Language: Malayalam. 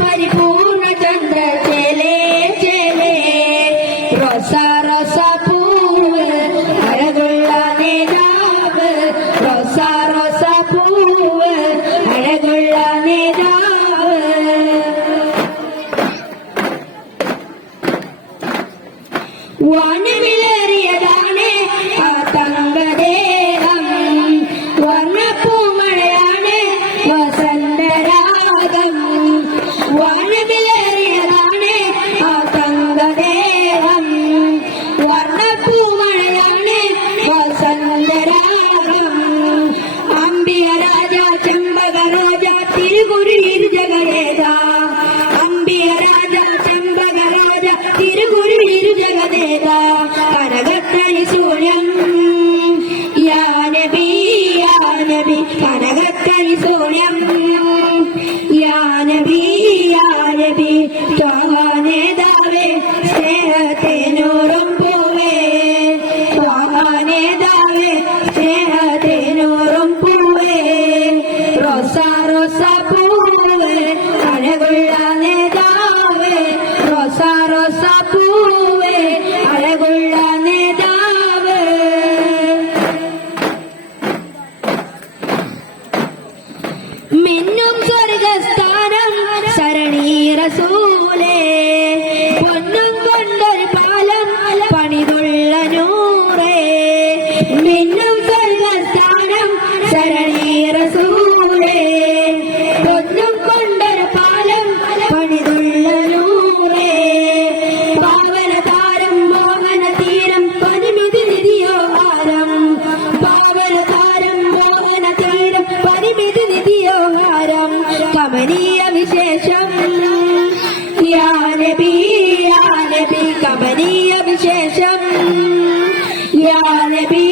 परिपूर्ण चंद्र चेले चेले रोसा रोसा पूव अळगुळ्ळ नेदाव रोसा रोसा पूव अळगुळ्ळ नेदाव വാനവിലേറിയതാണ് ആ തങ്കദേഹം വർണ്ണപ്പൂമഴയാണ് വസന്തരാഗം വാനവിലേറിയതാണ് ആ തങ്കദേഹം വർണ്ണപ്പൂമഴയാണ് വസന്തരാഗം അംബിക രാജ ചെമ്പക രാജ തിരുകുരുളിൽ ജഗദേക അംബിക രാജ ചെമ്പക രാജ തിരുകുരുളിൽ ജഗദേക കനകത്തരിശൂലം യാ നബി കനകത്തരിശൂലം യാ നബി ത്വാഹാനേതാവേ സ്നേഹത്തേനൂറും പൂവേ ത്വാഹാനേതാവേ സ്നേഹത്തേനൂറും പൂവേ റോസാ റോസാ പൂവേ അഴകുള്ള നേതാവേ റോസാ റോസാ പൂവേ അഴകുള്ള നേതാവ് മിന്നും സ്വർഗസ്ഥാനം സരണീ റസൂലേ പൊന്നും കൊണ്ടൊരു പാലം പണിതുള്ള നൂറേ മിന്നും സ്വർഗസ്ഥാനം സരണീ റസൂലേ പൊന്നും കൊണ്ടൊരു പാലം പണിതുള്ള നൂറേ പാവന താരം മോഹന തീരം പരിമിതി നിധിയോ ഹാരം പാവന താരം മോഹന തീരം പരിമിതി നിധിയോ ഹാരം കമനീയ വിശേഷം യാ നബി കമനീയ വിശേഷം യാ നബി